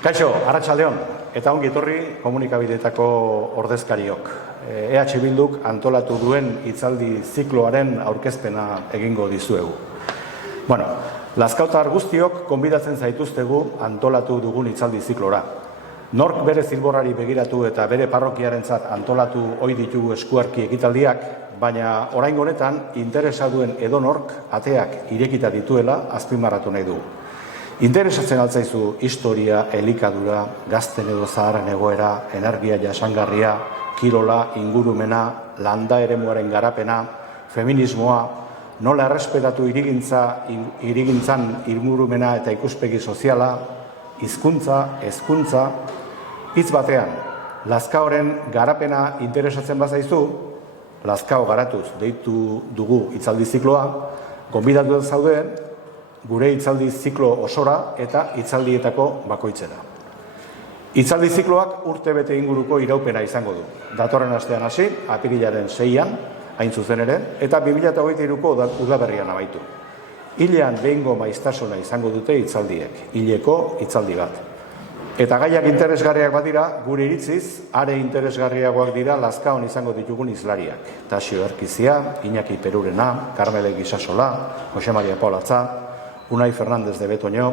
Kaixo, arratsaldeon, eta ongi etorri komunikabideetako ordezkariok. EH Bilduk antolatu duen hitzaldi zikloaren aurkezpena egingo dizuegu. Lazkautar guztiok konbidatzen zaituztegu antolatu dugun hitzaldi ziklora. Nork bere zilborrari begiratu eta bere parrokiarentzat antolatu ohi ditugu eskuarki ekitaldiak, baina oraingo honetan interesa duen edonork ateak irekita dituela azpimarratu nahi dugu. Interesatzen altzaizu historia, elikadura, gazten edo zaharren egoera, energia jasangarria, kirola, ingurumena, landa eremuaren garapena, feminismoa, nola errespetatu hirigintzan ingurumena eta ikuspegi soziala, hizkuntza, hezkuntza, hitz batean, Lazkaoren garapena interesatzen bazaizu, Lazkao garatuz deitu dugu hitzaldi zikloa, gonbidatu zaude, gure hitzaldi ziklo osora eta hitzaldietako bakoitzera. Hitzaldi zikloak urtebete inguruko iraupena izango du. Datorren astean hasi, apirilaren 6an, hain zuzen ere, eta 2023ko udaberrian amaitu. Hilean behingo maiztasuna izango dute hitzaldiek, hileko hitzaldi bat. Eta gaiak interesgarriak badira, gure iritziz, are interesgarriagoak dira Lazkaon izango ditugun hizlariak. Taxio Erkizia, Iñaki Perurena, Karmele Gisasola, Jose Maria Paulatza, Unai Fernandez de Betoño,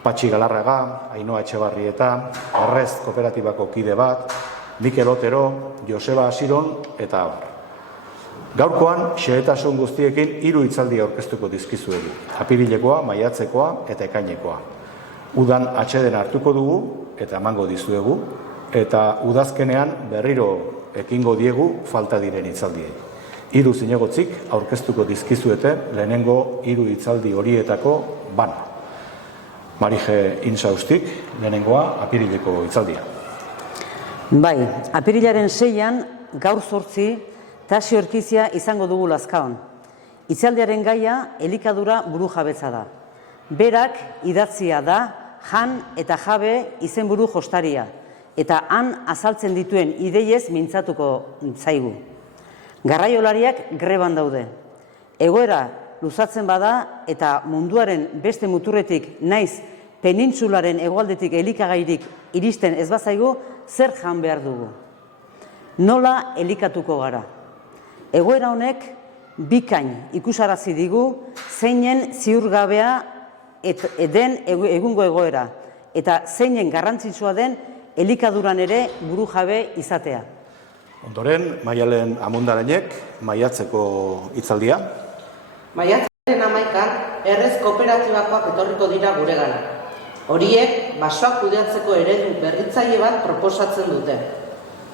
Patxi Galarraga, Ainhoa Etxebarrieta, Errez Kooperatibako kide bat, Mikel Otero, Joseba Asiron eta abar. Gaurkoan, xehetasun guztiekin 3 hitzaldi aurkeztuko dizkizuegu. Apirilekoa, maiatzekoa eta ekainekoa. Udan atsedena hartuko dugu eta emango dizuegu, eta udazkenean berriro ekingo diegu falta diren hitzaldiei. 3 zinegotzik aurkeztuko dizkizuete lehenengo 3 hitzaldi horietako bana. Marije Insaustik, lehenengoa apirileko hitzaldia. Bai, apirilaren 6an, gaur 8, Taxio Erkizia izango dugu Lazkaon. Hitzaldiaren gaia elikadura burujabetza da. Berak idatzia da jan eta jabe izenburu jostaria, eta han azaltzen dituen ideiez mintzatuko zaigu. Garraiolariak greban daude. Egoera luzatzen bada eta munduaren beste muturretik naiz penintsularen hegoaldetik elikagairik iristen ez bazaigu, zer jan behar dugu. Nola elikatuko gara. Egoera honek bikain ikusarazi digu zeinen ziurgabea den egungo egoera eta zeinen garrantzitsua den elikaduran ere burujabe izatea. Ondoren, Maialen Amundaranek, maiatzeko hitzaldia. Maiatzaren 11an, Errez Kooperatibakoak etorriko dira guregana. Horiek, basoak kudeatzeko eredu berritzaile bat proposatzen dute.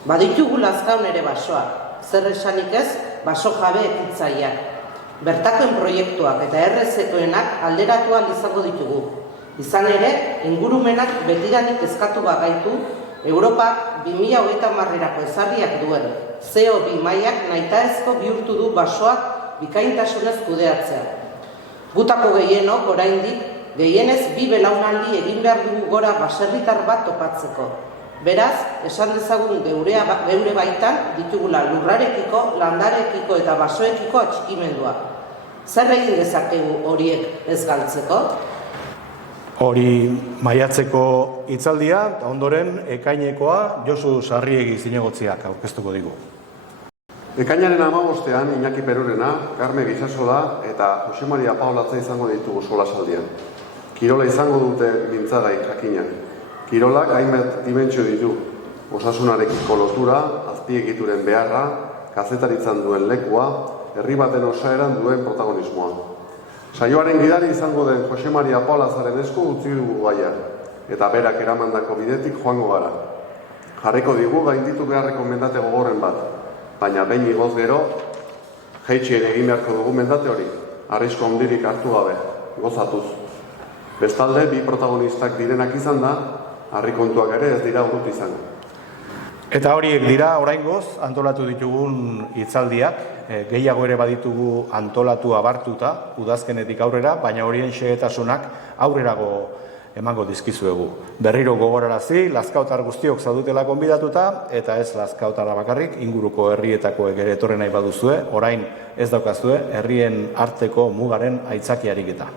Baditugu Lazkaon ere basoak, zer esanik ez, baso jabe ekitzaileak. Bertakoen proiektuak eta errezekoenak alderatu ahal izango ditugu. Izan ere, ingurumenak betidanik eskatu bagaitu, Europak 2030erako ezarriak duen CO2 mailak nahitaezko bihurtu du basoak bikaintasunez kudeatzea. Gutako gehienok oraindik gehienez 2 belaunaldi egin behar dugu gora baserritar bat topatzeko. Beraz, esan dezagun geure baitan ditugula lurrarekiko, landarekiko eta basoekiko atxikimendua. Zer egin dezakegu horiek ez galtzeko? Hori maiatzeko hitzaldia, eta ondoren ekainekoa Josu Sarriegi zinegotziak aurkeztuko digu. Ekainaren 15ean Iñaki Perurena, Karme Gisasola eta Jose Maria Paulatza izango ditugu solasaldian. Kirola izango dute mintzagai jakinak. Kirolak hainbat dimentsio ditu. Osasunarekiko lotura, azpiegituren beharra, kazetaritzan duen lekua, herri baten osaeran duen protagonismoa. Saioaren gidari izango den Jose Maria Paulazaren esku utzi dugu gaia, eta berak eramandako bidetik joango gara. Jarriko digu gainditu beharreko mendate gogorren bat, baina behin igoz gero, jaitsien egin beharko dugu mendate hori, arrisku handirik hartu gabe, gozatuz. Bestalde, 2 protagonistak direnak izan da, harri kontuak ere ez dira urrut izango. Eta horiek dira, oraingoz, antolatu ditugun hitzaldiak, gehiago ere baditugu antolatu abartuta, udazkenetik aurrera, baina horien xehetasunak aurrerago emango dizkizuegu. Berriro gogorarazi, Lazkaotar guztiok zaudutela gonbidatuta, eta ez Lazkaotarra bakarrik, inguruko herrietako ere etorri nahi baduzue, orain ez daukazue, herrien arteko mugaren aitzakiarik eta.